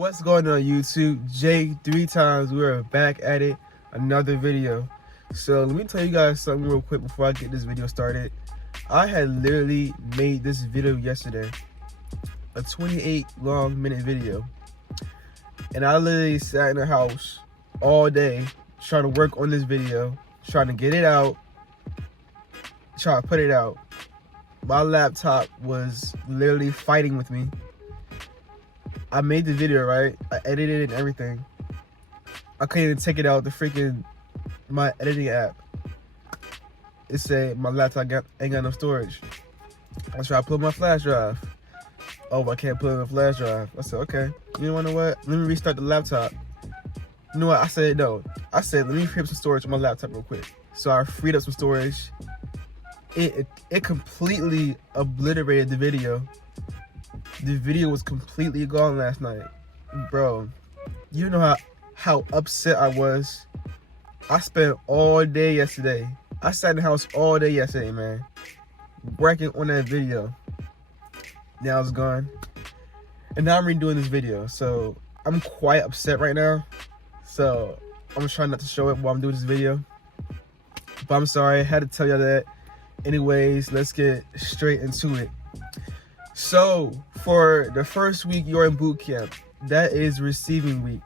What's going on YouTube? Jay 3 times. We're back at it. Another video. So let me tell you guys something real quick before I get this video started. I had literally made this video yesterday. A 28 minute video. And I literally sat in the house all day trying to work on this video, trying to get it out, trying to put it out. My laptop was literally fighting with me. I made the video, right? I edited it and everything. I couldn't even take it out my editing app. It said my laptop ain't got enough storage. I tried to put my flash drive. Oh, I can't put in a flash drive. I said, okay, you know what? Let me restart the laptop. You know what? I said, no. I said, let me free up some storage on my laptop real quick. So I freed up some storage. It completely obliterated the video. The video was completely gone last night. Bro, you know how upset I was. I spent all day yesterday. I sat in the house all day yesterday, man, working on that video. Now it's gone. And now I'm redoing this video. So I'm quite upset right now. So I'm trying not to show it while I'm doing this video. But I'm sorry, I had to tell y'all that. Anyways, let's get straight into it. So for the first week you're in boot camp, that is receiving week.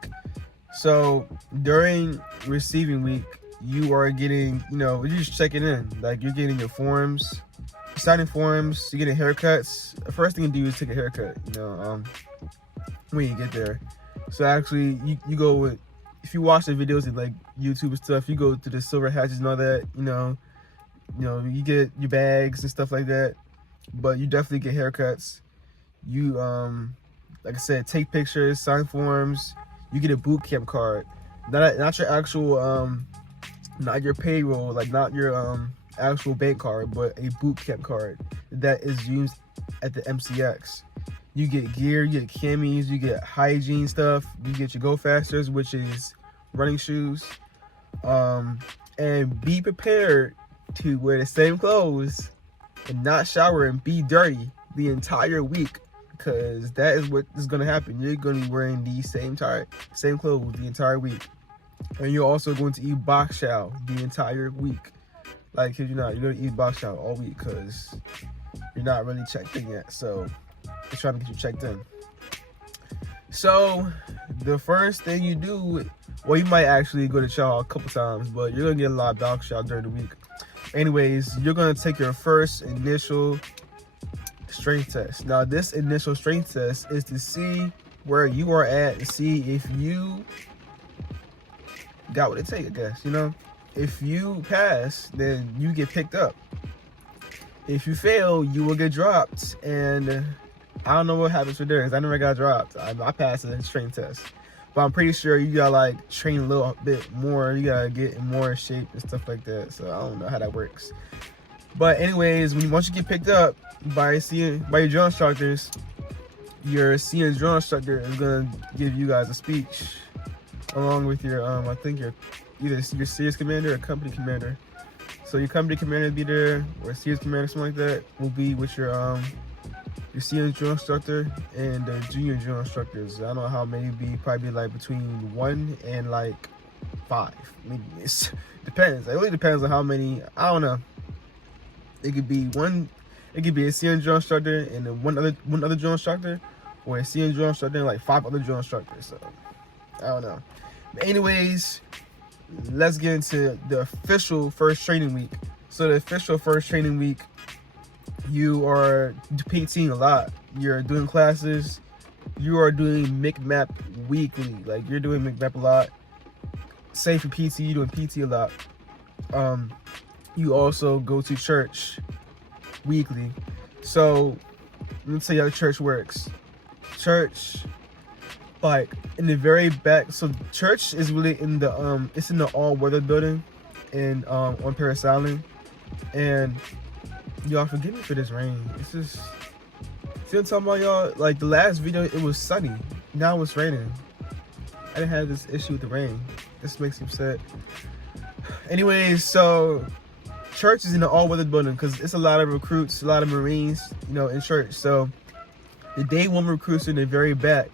So during receiving week, you are getting, you're just checking in. Like, you're getting your forms, signing forms, you're getting haircuts. The first thing you do is take a haircut, when you get there. So actually, you go with, if you watch the videos and like YouTube and stuff, you go to the silver hatches and all that, you get your bags and stuff like that. But you definitely get haircuts. You, like I said, take pictures, sign forms. You get a boot camp card. Not your actual, not your payroll, like not your actual bank card, but a boot camp card that is used at the MCX. You get gear, you get camis, you get hygiene stuff. You get your Go Fasters, which is running shoes. And be prepared to wear the same clothes and not shower and be dirty the entire week, because that is what is going to happen. You're going to be wearing the same clothes the entire week, and you're also going to eat box chow the entire week. Like, kid you not, you're going to eat box chow all week because you're not really checked in yet. So they're trying to get you checked in. So the first thing you do, well, you might actually go to chow a couple times, but you're going to get a lot of box chow during the week. Anyways, you're going to take your first initial strength test. Now, this initial strength test is to see where you are at, to see if you got what it takes, I guess, If you pass, then you get picked up. If you fail, you will get dropped. And I don't know what happens for there, because I never got dropped. I passed the strength test. But I'm pretty sure you gotta like train a little bit more. You gotta get in more shape and stuff like that. So I don't know how that works. But anyways, once you get picked up by your drill instructors, your senior drill instructor is gonna give you guys a speech along with your I think either your series commander or company commander. So your company commander will be there, or a series commander, something like that, will be with your senior drill instructor and the junior drill instructors. I don't know how many be, probably like between 1 and like 5. Maybe it depends. It really depends on how many. I don't know. It could be a senior drill instructor and then one other drill instructor, or a senior drill instructor and like 5 other drill instructors. So I don't know. But anyways, let's get into the official first training week. So the official first training week, you are PTing a lot. You're doing classes. You are doing McMap weekly. Like, you're doing McMap a lot. Same for PT. You're doing PT a lot. You also go to church weekly. So let me tell you how church works. Church, like in the very back. So church is really in the it's in the all-weather building in on Paris Island. And y'all forgive me for this rain. It's just, see what I'm talking about, y'all? Like, the last video, it was sunny. Now it's raining. I didn't have this issue with the rain. This makes me upset. Anyways, so church is in the all-weather building because it's a lot of recruits, a lot of Marines, in church. So the day one recruits are in the very back.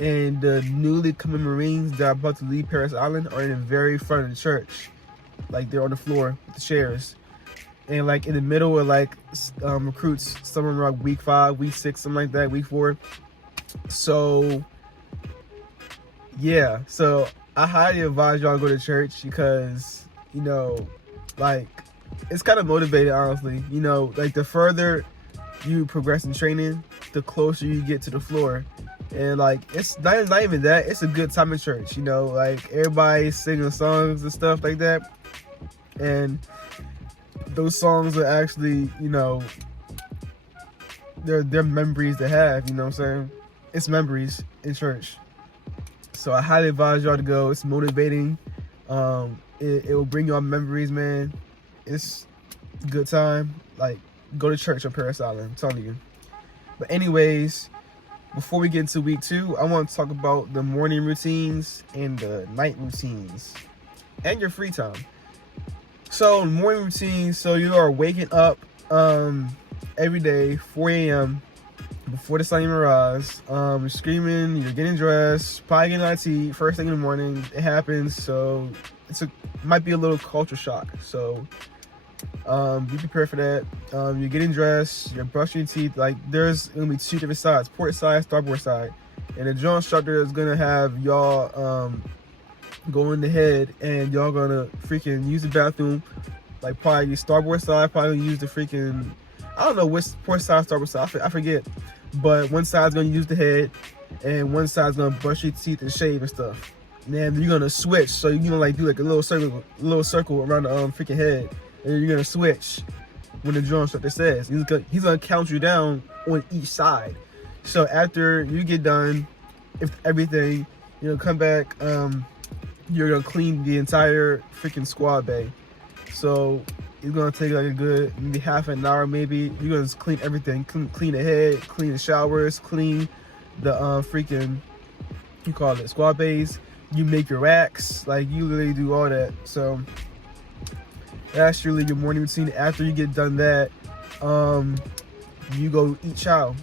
and the newly coming Marines that are about to leave Paris Island are in the very front of the church. Like, they're on the floor with the chairs. And like in the middle are like recruits. Some of them are like week 5, week 6, something like that, week 4. So yeah, so I highly advise y'all to go to church because, you know, like, it's kind of motivated, honestly. You know, like, the further you progress in training, the closer you get to the floor. And like, it's not even that, it's a good time in church, you know, like everybody's singing songs and stuff like that. And those songs are actually, you know, they're memories to have, you know what I'm saying? It's memories in church. So I highly advise y'all to go. It's motivating. It will bring y'all memories, man. It's a good time. Like, go to church on Paris Island, I'm telling you. But anyways, before we get into week 2, I want to talk about the morning routines and the night routines and your free time. So morning routines, so you are waking up every day 4 a.m. before the sun even rises. You're screaming, you're getting dressed, probably getting IT first thing in the morning. It happens, so might be a little culture shock. So be prepared for that. You're getting dressed, you're brushing your teeth. Like, there's gonna be 2 different sides: port side, starboard side. And the drill instructor is gonna have y'all go in the head, and y'all gonna freaking use the bathroom. Like, probably your starboard side, probably use the freaking, I don't know which port side, starboard side, I forget. But one side's gonna use the head, and one side's gonna brush your teeth and shave and stuff. And then you're gonna switch, so you're gonna like do like a little circle around the freaking head, and you're gonna switch when the drill instructor says. He's gonna count you down on each side. So after you get done, if everything, you're gonna come back. You're gonna clean the entire freaking squad bay. So it's gonna take like a good maybe half an hour, maybe. You're gonna just clean everything, clean the head, clean the showers, clean the freaking, you call it, squad bays. You make your racks, like, you literally do all that. So that's really your morning routine. After you get done that, you go eat chow.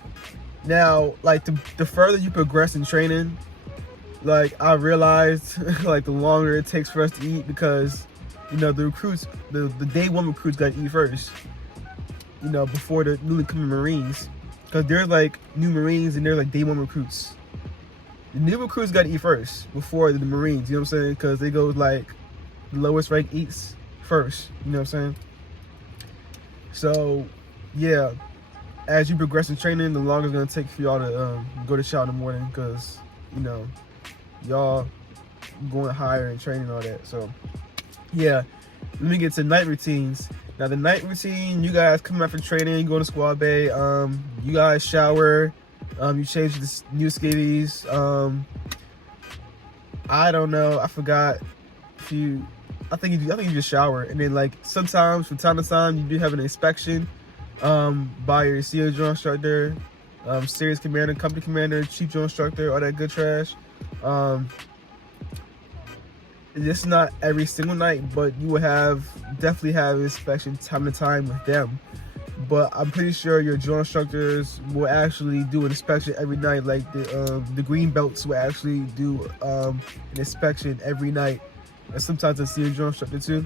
Now, like, the further you progress in training, like, I realized like the longer it takes for us to eat, because, you know, the recruits, the day 1 recruits got to eat first, you know, before the newly coming Marines, because they're like new Marines and they're like day 1 recruits. The new recruits got to eat first before the Marines, you know what I'm saying? Because they go like the lowest rank eats first, you know what I'm saying? So yeah, as you progress in training, the longer it's gonna take for y'all to go to shower in the morning, because, you know, y'all going higher in training and all that. So yeah, let me get to night routines. Now, the night routine, you guys come after training, you go to squad bay, you guys shower, you change to the new skivvies. I don't know, I forgot if you, I think you just shower, and then like sometimes from time to time you do have an inspection by your CO drill instructor, series commander, company commander, chief drill instructor, all that good trash. It's not every single night, but you will definitely have inspection time to time with them. But I'm pretty sure your drill instructors will actually do an inspection every night. Like the green belts will actually do an inspection every night, and sometimes a senior drill instructor too.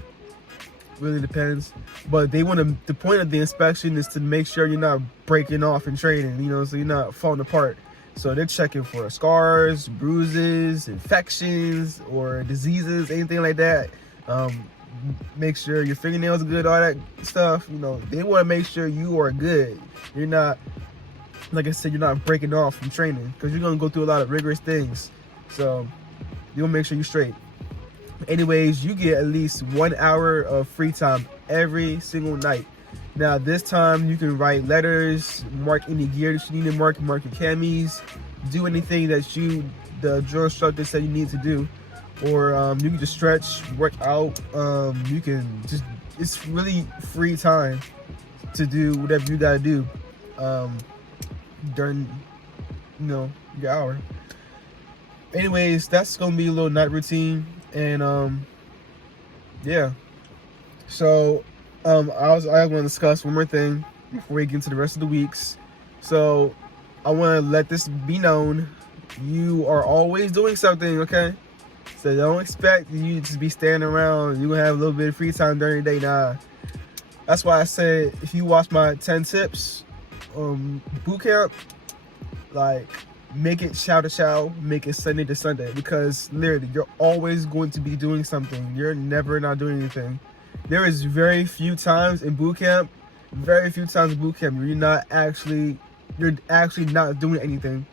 Really depends. But they want to. The point of the inspection is to make sure you're not breaking off in training. You know, so you're not falling apart. So they're checking for scars, bruises, infections, or diseases, anything like that. Make sure your fingernails are good, all that stuff. You know, they want to make sure you are good. You're not, like I said, you're not breaking off from training, because you're going to go through a lot of rigorous things. So you want to make sure you're straight. Anyways, you get at least 1 hour of free time every single night. Now, this time you can write letters, mark any gear that you need to mark your camis, do anything that the drill instructor said you need to do, or you can just stretch, work out. You can just, it's really free time to do whatever you gotta do during, you know, your hour. Anyways, that's gonna be a little night routine, and yeah. So I want to discuss one more thing before we get into the rest of the weeks. So I want to let this be known you are always doing something, okay? So don't expect you to just be standing around. You gonna have a little bit of free time during the day. Nah. That's why I said if you watch my 10 tips boot camp, like, make it chow to chow, make it Sunday to Sunday, because literally you're always going to be doing something. You're never not doing anything. There is very few times in boot camp where you're actually not doing anything.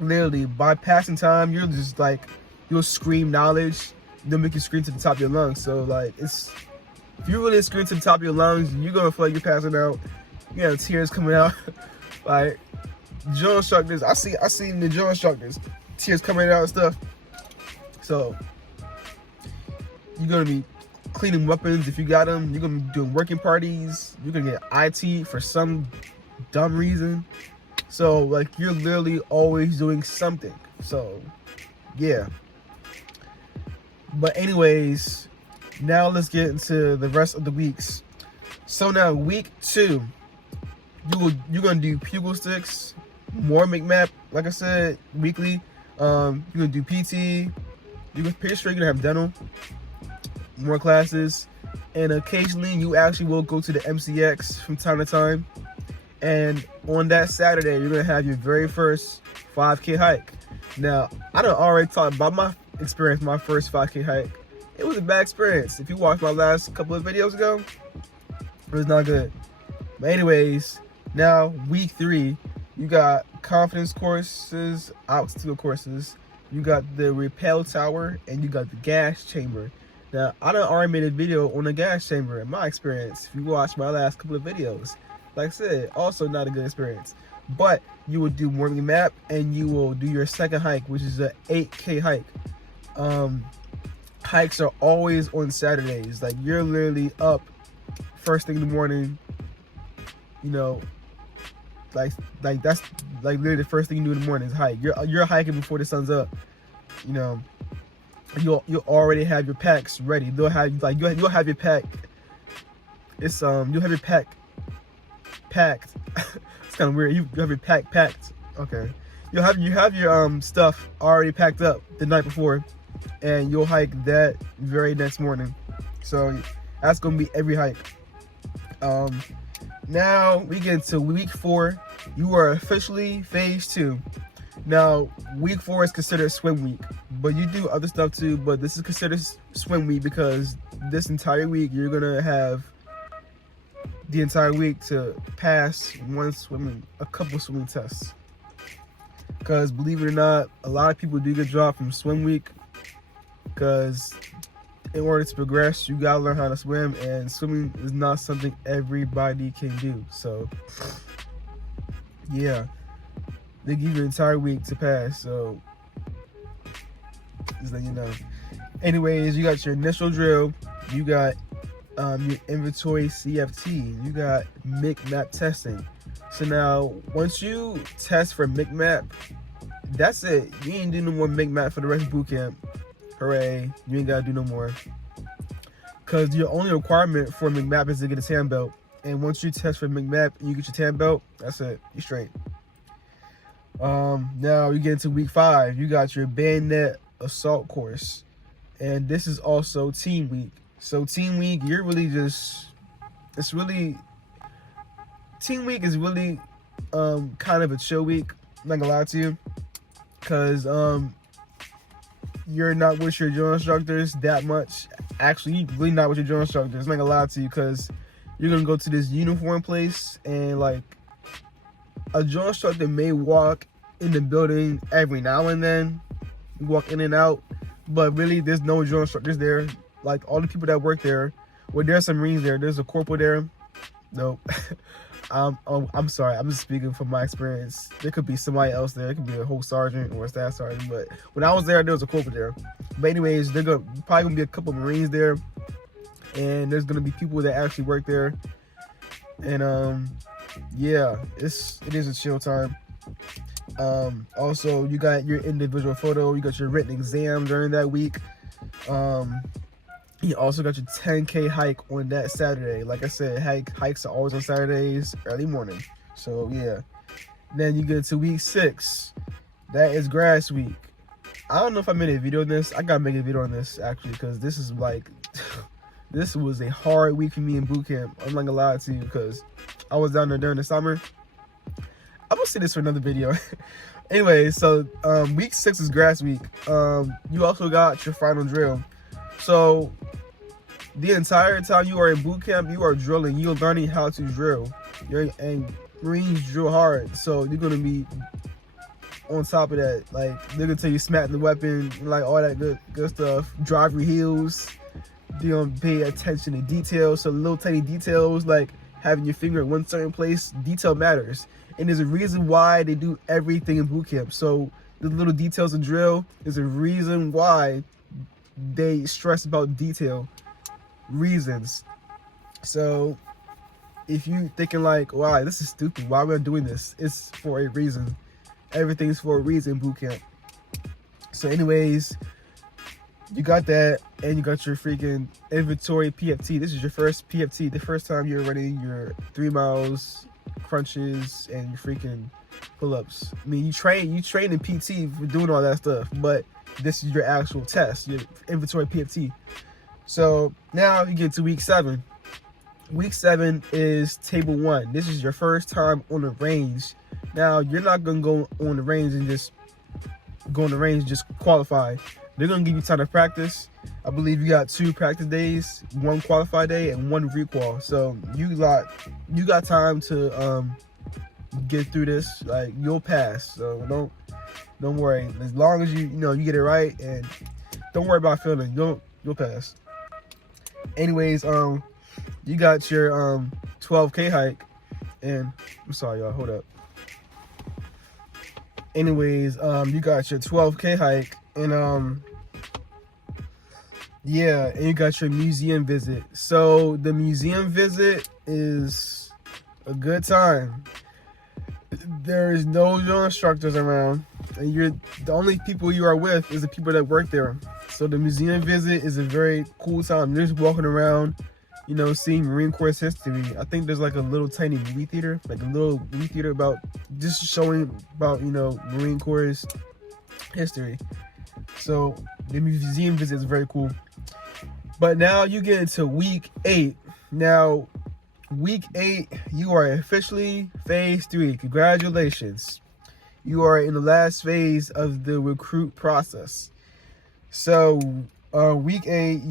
Literally, by passing time, you're just like, you'll scream knowledge. They'll make you scream to the top of your lungs. So like, if you really scream to the top of your lungs, you're gonna feel like you're passing out. You have tears coming out. Like, drill instructors, I seen the drill instructors, tears coming out and stuff. So you're gonna be cleaning weapons if you got them. You're gonna be doing working parties. You're gonna get IT for some dumb reason. So like, you're literally always doing something. So yeah. But anyways, now let's get into the rest of the weeks. So now week 2, you're gonna do pupil sticks, more McMap, like I said, weekly. You're gonna do PT. You're pretty sure you're gonna have dental, more classes, and occasionally you actually will go to the MCX from time to time. And on that Saturday, you're gonna have your very first 5K hike. Now, I done already talked about my experience, my first 5K hike. It was a bad experience. If you watched my last couple of videos ago, it was not good. But anyways, now week 3, you got confidence courses, obstacle courses. You got the rappel tower, and you got the gas chamber. Now, I done already made a video on the gas chamber in my experience. If you watched my last couple of videos, like I said, also not a good experience. But you will do morning map, and you will do your second hike, which is a 8K hike. Hikes are always on Saturdays. Like, you're literally up first thing in the morning. You know, like that's like literally the first thing you do in the morning is hike. You're hiking before the sun's up. You know, you'll already have your packs ready. You'll have your pack. You'll have your pack packed. It's kind of weird. You have your pack packed. Okay. You have your stuff already packed up the night before, and you'll hike that very next morning. So that's gonna be every hike. Now we get into week 4. You are officially phase 2. Now week 4 is considered swim week, but you do other stuff too. But this is considered swim week because this entire week you're gonna have the entire week to pass a couple swimming tests. Because believe it or not, a lot of people do get dropped from swim week because in order to progress, you gotta learn how to swim, and swimming is not something everybody can do. So yeah, they give you an entire week to pass. So just let you know. Anyways, you got your initial drill, you got your inventory CFT, you got McMap testing. So now once you test for McMap, that's it. You ain't do no more McMap for the rest of boot camp. Hooray, you ain't gotta do no more. Cause your only requirement for McMap is to get a tan belt. And once you test for McMap and you get your tan belt, that's it. You're straight. Now you get into week 5. You got your bayonet assault course. And this is also team week. So team week, you're really just, team week is really kind of a chill week. I'm not gonna lie to you. Cause you're not with your drill instructors that much. Actually, you're really not with your drill instructors. I'm not gonna lie to you, because you're gonna go to this uniform place, and like, a drill instructor may walk in the building every now and then, walk in and out, but really there's no drill instructors there. Like, all the people that work there, well, there's some Marines there, there's a corporal there. Nope. I'm sorry, I'm just speaking from my experience. There could be somebody else there. It could be a whole sergeant or a staff sergeant, but when I was there was a corporal there. But anyways, there's probably gonna be a couple of Marines there, and there's gonna be people that actually work there. And yeah, it is a chill time. Also, you got your individual photo, you got your written exam during that week. You also got your 10K hike on that Saturday. Like I said, hikes are always on Saturdays, early morning. So yeah. Then you get to week 6. that is grass week. I don't know if I made a video on this. I gotta make a video on this actually, because this is like this was a hard week for me in boot camp. I'm not gonna lie to you, because I was down there during the summer. I'm gonna say this for another video. Anyway, so week 6 is grass week. You also got your final drill. So the entire time you are in boot camp, you are drilling. You're learning how to drill. And Marines drill hard, so you're gonna be on top of that. Like, they're gonna tell you smack the weapon, like all that good stuff. Drive your heels. You don't pay attention to details. So little tiny details like having your finger in one certain place, detail matters. And there's a reason why they do everything in boot camp. So the little details of drill, there's a reason why they stress about detail. Reasons. So if you thinking like, wow, this is stupid, why am I doing this? It's for a reason. Everything's for a reason in boot camp. So anyways, you got that, and you got your freaking inventory PFT. This is your first PFT, the first time you're running your 3 miles, crunches, and your freaking pull-ups. I mean, you train in PT for doing all that stuff, but this is your actual test, your inventory PFT. So now you get to week 7. Week 7 is table 1. This is your first time on the range. Now you're not gonna go on the range and just qualify. They're gonna give you time to practice. I believe you got 2 practice days, 1 qualify day, and 1 requal. So you got time to get through this. Like, you'll pass. So don't worry. As long as you get it right, and don't worry about failing. You'll pass. Anyways, you got your 12K hike, and I'm sorry, y'all. Hold up. Anyways, you got your 12K hike, and yeah, and you got your museum visit. So the museum visit is a good time. There is no drill instructors around, and the only people you are with is the people that work there. So the museum visit is a very cool time. You're just walking around, seeing Marine Corps history. I think there's like a little tiny movie theater, about just showing about Marine Corps history. So the museum visit is very cool. But now you get into week 8. Now, week 8, you are officially phase 3. Congratulations. You are in the last phase of the recruit process. So week 8,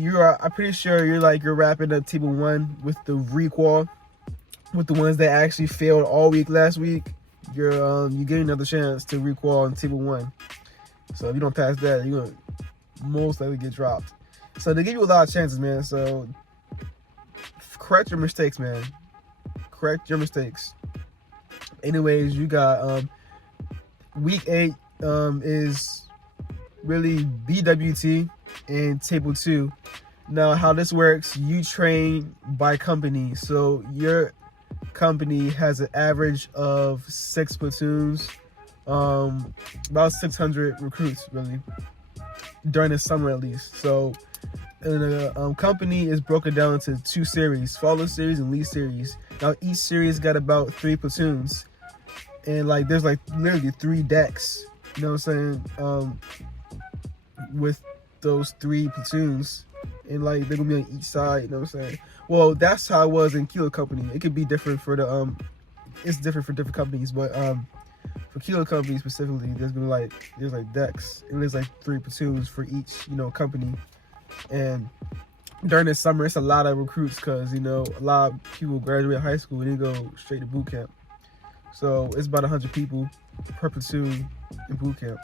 I'm pretty sure you're wrapping up table 1 with the requal, with the ones that actually failed all week last week. You're getting another chance to requal on table 1. So if you don't pass that, you're gonna most likely get dropped. So they give you a lot of chances, man. So correct your mistakes, man. Correct your mistakes. Anyways, you got week 8 is really BWT and table 2. Now, how this works, you train by company. So your company has an average of 6 platoons, about 600 recruits really during the summer at least. So the company is broken down into 2 series: follow series and lead series. Now each series got about 3 platoons, and there's literally 3 decks, you know what I'm saying, with those 3 platoons, and they're gonna be on each side, you know what I'm saying. Well, that's how it was in Kilo Company. It could be different for the it's different for different companies, but for Kilo Company specifically, there's gonna there's decks, and there's 3 platoons for each company. And during the summer, it's a lot of recruits, because a lot of people graduate high school and they go straight to boot camp. So it's about 100 people per platoon in boot camp.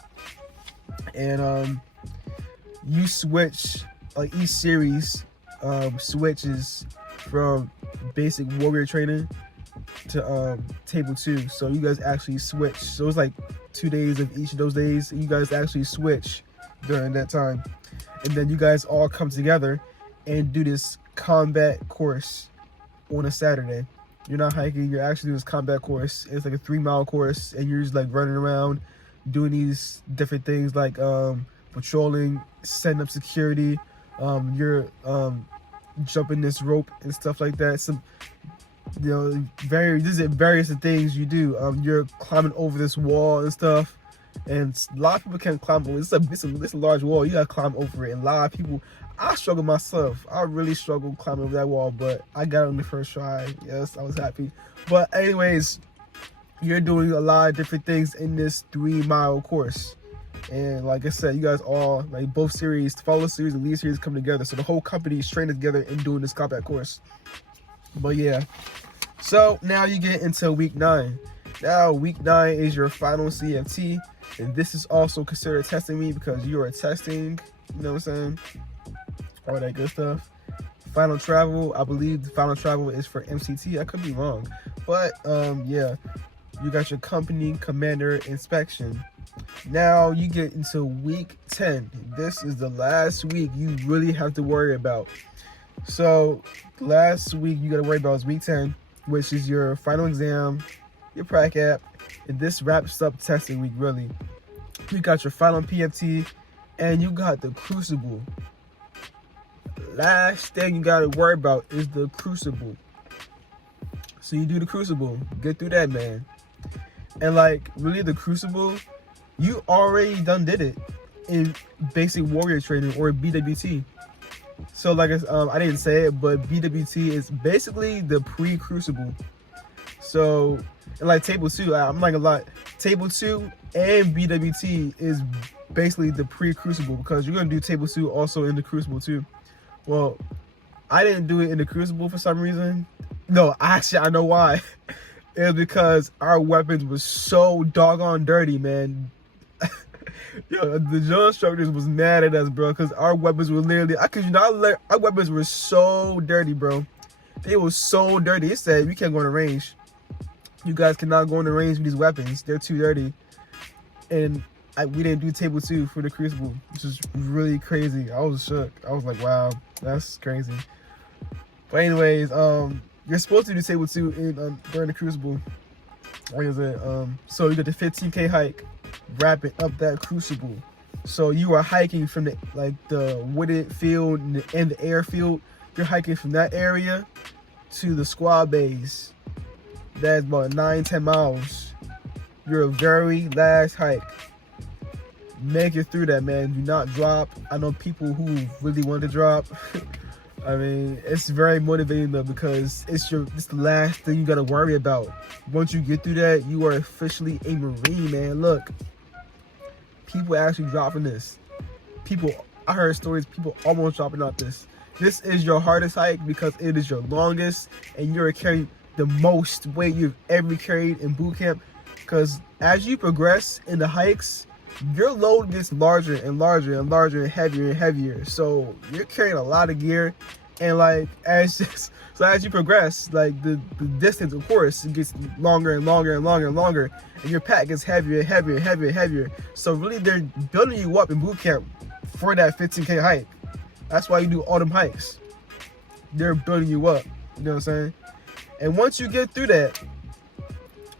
And you switch, each series switches from basic warrior training to table 2. So you guys actually switch. So it's 2 days of each of those days, and you guys actually switch during that time. And then you guys all come together and do this combat course on a Saturday. You're not hiking, you're actually doing this combat course. It's a 3-mile course, and you're just running around doing these different things patrolling, setting up security. You're jumping this rope and stuff like that. Some these are various things you do. You're climbing over this wall and stuff. And a lot of people can't climb over. It's a large wall. You gotta climb over it. And a lot of people, I struggle myself. I really struggled climbing over that wall, but I got it on the first try. Yes, I was happy. But anyways, you're doing a lot of different things in this 3-mile course. And like I said, you guys all, like both series, follow series and lead series come together. So the whole company is training together and doing this combat course. But yeah, so now you get into week 9. Now week 9 is your final CFT. And this is also considered testing me because you are testing, you know what I'm saying? All that good stuff. Final travel, I believe the final travel is for MCT. I could be wrong. But yeah, you got your company commander inspection. Now you get into week 10. This is the last week you really have to worry about. So last week you got to worry about is week 10, which is your final exam, your prac app, and this wraps up testing week really. You got your final PFT, and you got the Crucible. Last thing you got to worry about is the Crucible. So you do the Crucible, get through that, man. And like really the Crucible, you already did it in basic warrior training or BWT. So like I didn't say it, but BWT is basically the pre-Crucible. So and like table 2, I'm like a lot. Table 2 and BWT is basically the pre-Crucible because you're gonna do table 2 also in the Crucible too. Well, I didn't do it in the Crucible for some reason. No, actually I know why. It was because our weapons were so doggone dirty, man. Yo, the drill instructors was mad at us, bro, because our weapons were literally, our weapons were so dirty, bro. They were so dirty. It said we can't go in the range. You guys cannot go in the range with these weapons. They're too dirty. And we didn't do table 2 for the Crucible, which is really crazy. I was shook. I was like, wow, that's crazy. But anyways, you're supposed to do table 2 in during the Crucible. Like I said, so you got the 15K hike, wrapping up that Crucible. So you are hiking from the wooded field and the airfield. You're hiking from that area to the squad base. That's about 9-10 miles. Your very last hike. Make it through that, man. Do not drop. I know people who really want to drop. I mean, it's very motivating though because it's the last thing you gotta worry about. Once you get through that, you are officially a Marine, man. Look, people actually dropping this. I heard stories, people almost dropping out this. This is your hardest hike because it is your longest and you're carrying the most weight you've ever carried in boot camp. Because as you progress in the hikes, your load gets larger and larger and larger and heavier. So you're carrying a lot of gear, and like as you progress, like the distance, of course, it gets longer and longer and longer and longer, and your pack gets heavier and heavier and heavier and heavier. So really, they're building you up in boot camp for that 15K hike. That's why you do all them hikes. They're building you up. You know what I'm saying? And once you get through that,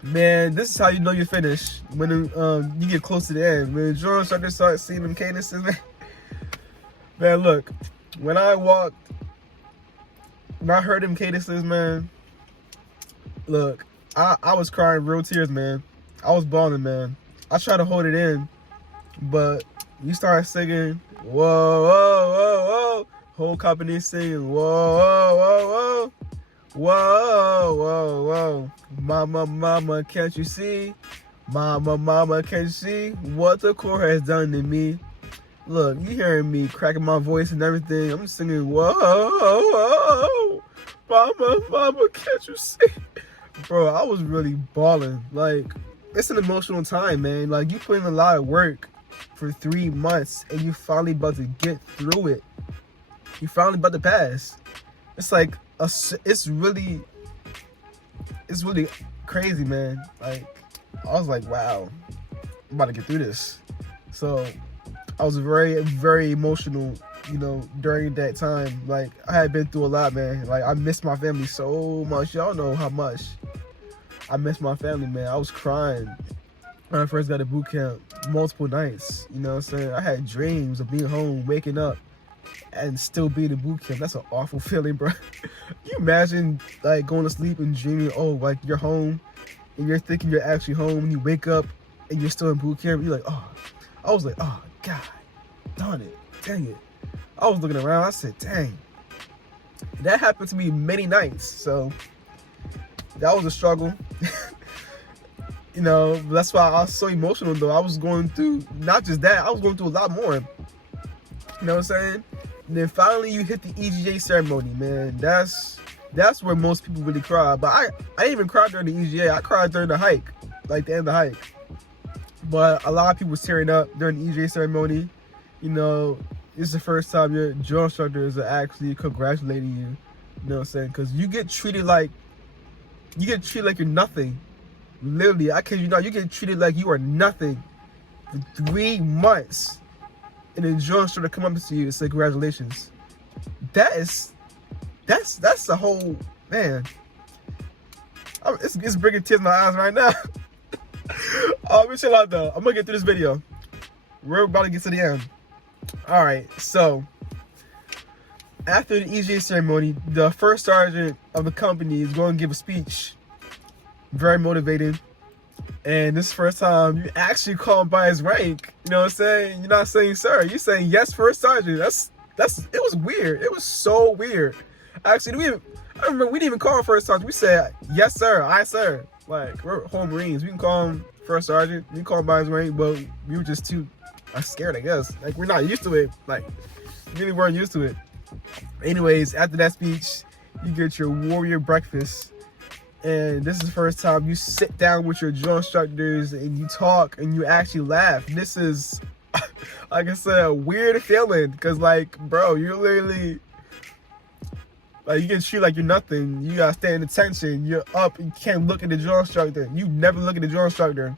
man, this is how you know you're finished. When you get close to the end. When the drill instructors start seeing them cadences, man. Man, look. When I heard them cadences, man. Look, I was crying real tears, man. I was bawling, man. I tried to hold it in, but you start singing, whoa, whoa, whoa, whoa. Whole company singing, whoa, whoa, whoa, whoa. Whoa, whoa, whoa. Mama, mama, can't you see? Mama, mama, can't you see what the Corps has done to me? Look, you hearing me cracking my voice and everything. I'm singing, whoa, whoa, mama, mama, can't you see? Bro, I was really bawling. Like, it's an emotional time, man. Like, you put in a lot of work for 3 months and you finally about to get through it. You finally about to pass. It's like, it's really crazy, man. Like, I was like, wow, I'm about to get through this. So I was very, very emotional, you know, during that time. Like, I had been through a lot, man. Like, I missed my family so much. Y'all know how much I missed my family, man. I was crying when I first got to boot camp multiple nights. You know what I'm saying? I had dreams of being home, waking up, and still being in boot camp. That's an awful feeling, bro. You imagine like going to sleep and dreaming, oh, like you're home and you're thinking you're actually home, and you wake up and you're still in boot camp, you're like, oh, I was like, oh, God, darn it, dang it. I was looking around, I said, dang. That happened to me many nights, so that was a struggle. You know, that's why I was so emotional, though. I was going through, not just that, I was going through a lot more. You know what I'm saying? And then finally you hit the EGA ceremony, man. That's where most people really cry. But I didn't even cry during the EGA. I cried during the hike, like the end of the hike. But a lot of people was tearing up during the EGA ceremony. You know, it's the first time your drill instructors are actually congratulating you. You know what I'm saying? Because you get treated like you're nothing. Literally, I kid you not, you get treated like you are nothing for 3 months. And then drill instructor come up to you and say congratulations. That's the whole, man. It's bringing tears in my eyes right now. Let me chill out though. I'm gonna get through this video. We're about to get to the end. Alright, so after the EGA ceremony, the first sergeant of the company is going to give a speech. Very motivating. And this is the first time you actually call him by his rank. You know what I'm saying? You're not saying sir. You're saying yes, first sergeant. It was weird. It was so weird. Actually, I remember we didn't even call him first sergeant. We said yes, sir. Aye, sir. Like, we're whole Marines. We can call him first sergeant. We can call him by his rank, but we were just too scared, I guess. Like, we're not used to it. Like, really weren't used to it. Anyways, after that speech, you get your warrior breakfast. And this is the first time you sit down with your drill instructors and you talk and you actually laugh. This is, like I said, a weird feeling. Because, like, bro, you're literally, like, you get treated like you're nothing. You gotta stay in attention. You're up and you can't look at the drill instructor. You never look at the drill instructor.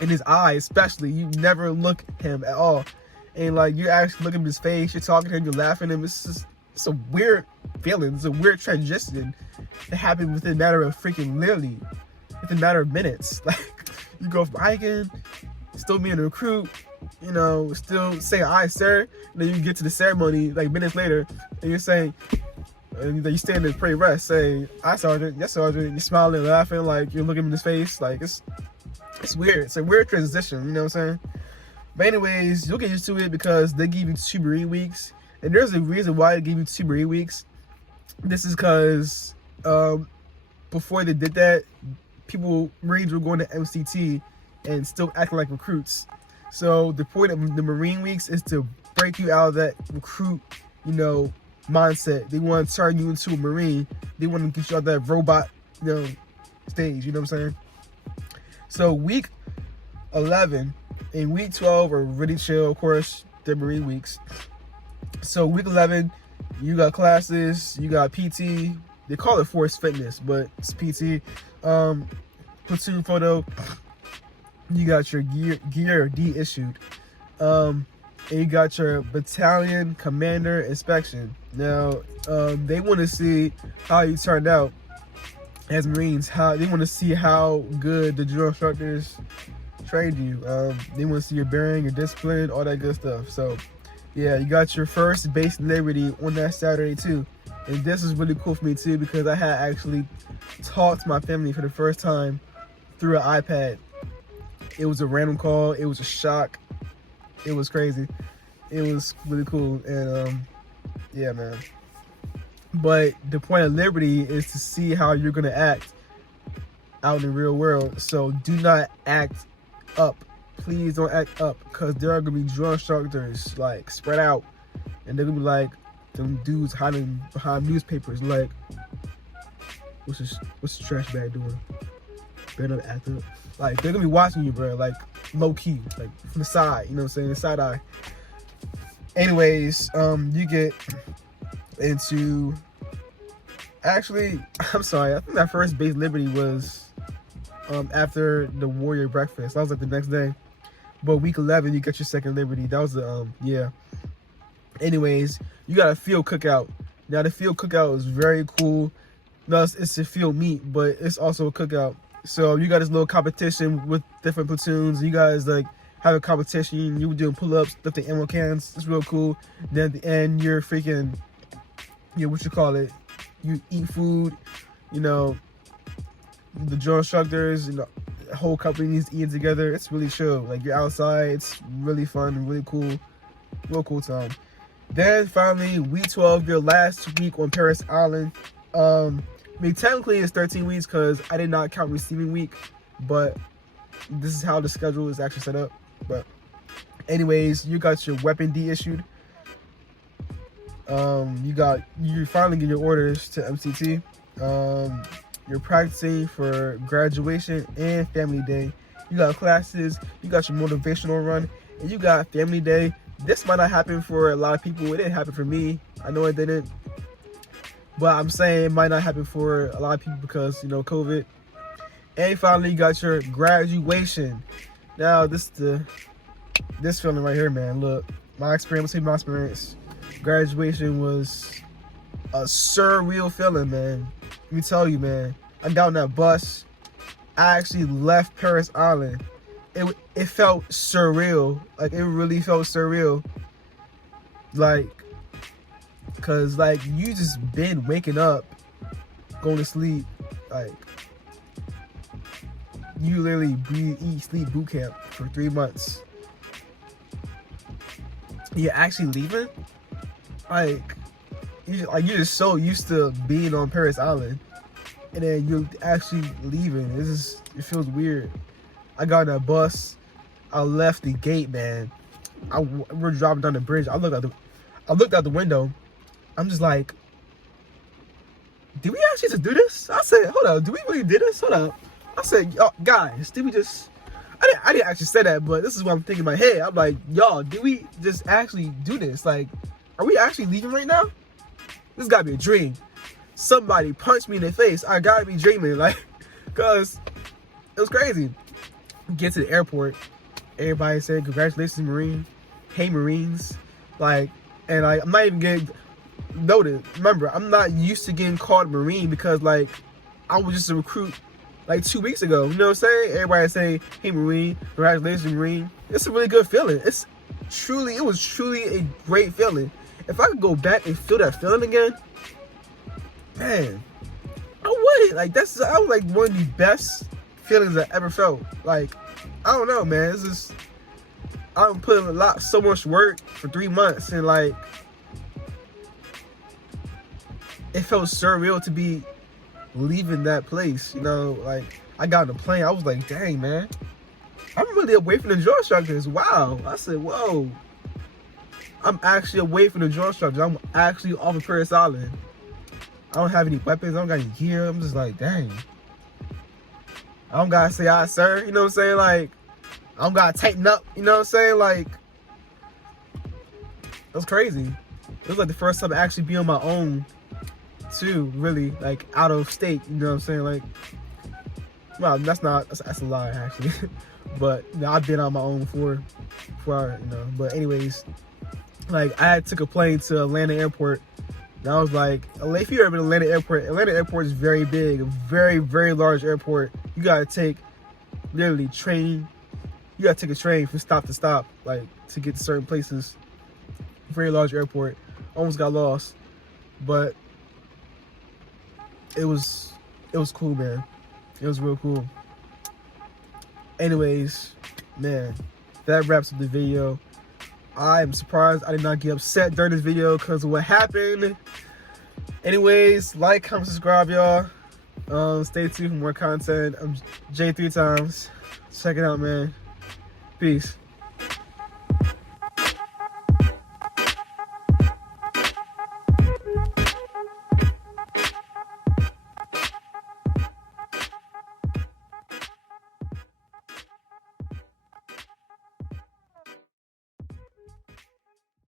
In his eye, especially. You never look at him at all. And, like, you're actually looking at his face. You're talking to him. You're laughing at him. It's a weird feeling. It's a weird transition. It happened within a matter of freaking literally within a matter of minutes. Like, you go from hiking, still being a recruit, you know, still saying aye, sir, and then you get to the ceremony like minutes later, and you're saying, and you stand there pretty rest, saying aye, sergeant, yes, sergeant. You're smiling, laughing, like you're looking in his face. Like, it's weird. It's a weird transition. You know what I'm saying? But anyways, you'll get used to it because they give you 2 Marine weeks, and there's a reason why they give you 2 Marine weeks. This is because before they did that, Marines were going to MCT and still acting like recruits. So the point of the Marine weeks is to break you out of that recruit, you know, mindset. They want to turn you into a Marine. They want to get you out of that robot, you know, stage. You know what I'm saying? So week 11 and week 12 are really chill. Of course, they're Marine weeks. So week 11, you got classes, you got PT. They call it Force Fitness, but it's PT. Platoon photo. You got your gear de-issued. And you got your battalion commander inspection. Now, they want to see how you turned out as Marines. They want to see how good the drill instructors trained you. They want to see your bearing, your discipline, all that good stuff. So, yeah, you got your first base liberty on that Saturday too. And this is really cool for me too because I had actually talked to my family for the first time through an iPad. It was a random call. It was a shock. It was crazy. It was really cool. And yeah, man. But the point of liberty is to see how you're going to act out in the real world. So do not act up. Please don't act up because there are going to be drill instructors like spread out. And they're going to be like, them dudes hiding behind newspapers like, what's the trash bag doing? Better not act up. Like, they're gonna be watching you, bro, like low key, like from the side, you know what I'm saying, the side eye. Anyways, you get into, actually, I'm sorry, I think that first base liberty was after the warrior breakfast. That was like the next day. But week 11, you get your second liberty. That was the yeah. Anyways, you got a field cookout. Now the field cookout is very cool. No, it's a field meet, but it's also a cookout. So you got this little competition with different platoons. You guys like have a competition. You were doing pull-ups, lifting ammo cans. It's real cool. Then at the end, you're freaking, what you call it? You eat food. You know, the drill instructors. You know, the whole company is eating together. It's really chill. Like, you're outside. It's really fun, really cool. Real cool time. Then finally, week 12, your last week on Paris Island. I mean, technically it's 13 weeks because I did not count receiving week, but this is how the schedule is actually set up. But anyways, you got your weapon D issued. You finally get your orders to MCT. You're practicing for graduation and family day. You got classes, you got your motivational run, and you got family day. This might not happen for a lot of people. It didn't happen for me. I know it didn't. But I'm saying it might not happen for a lot of people because, you know, COVID. And finally, you got your graduation. Now, this feeling right here, man. Look, my experience, graduation was a surreal feeling, man. Let me tell you, man. I got on that bus. I actually left Paris Island. It felt surreal. Like, it really felt surreal. Like, cause like you just been waking up, going to sleep. Like, you literally breathe, eat, sleep boot camp for 3 months. You're actually leaving? Like you're just so used to being on Paris Island, and then you're actually leaving. It feels weird. I got on that bus. I left the gate, man. We're driving down the bridge. I looked out the window. I'm just like, did we actually just do this? I said, hold up, do we really do this? Hold up. I said, yo, guys, did we just? I didn't actually say that, but this is what I'm thinking in my head. I'm like, y'all, did we just actually do this? Like, are we actually leaving right now? This gotta be a dream. Somebody punched me in the face. I gotta be dreaming, like, cause it was crazy. Get to the airport, everybody said, congratulations, Marine. Hey, Marines. Like, and like, I'm not even getting noted. Remember, I'm not used to getting called Marine because, like, I was just a recruit like 2 weeks ago. You know what I'm saying? Everybody say, hey, Marine, congratulations, Marine. It's a really good feeling. It was truly a great feeling. If I could go back and feel that feeling again, man, I would. Like, that was like one of the best feelings I ever felt. Like, I don't know, man. It's just, I'm putting so much work for 3 months, and like, it felt surreal to be leaving that place. You know, like, I got on the plane. I was like, dang, man, I'm really away from the drill instructors. Wow. I said, whoa. I'm actually away from the drill instructors. I'm actually off of Paris Island. I don't have any weapons. I don't got any gear. I'm just like, dang. I don't gotta say, ah, sir. You know what I'm saying? Like, I don't gotta tighten up. You know what I'm saying? Like, it was crazy. It was like the first time I actually be on my own, too. Really, like, out of state. You know what I'm saying? Like, well, that's a lie, actually. But, you know, I've been on my own before, you know. But anyways, like, I took a plane to Atlanta Airport. And I was like, if you ever been to Atlanta Airport is very big, a very, very large airport. You gotta take, literally, train. You gotta take a train from stop to stop, like, to get to certain places. Very large airport. Almost got lost. But it was cool, man. It was real cool. Anyways, man, that wraps up the video. I am surprised I did not get upset during this video because of what happened. Anyways, like, comment, subscribe, y'all. Stay tuned for more content. I'm J3 times. Check it out, man. Peace.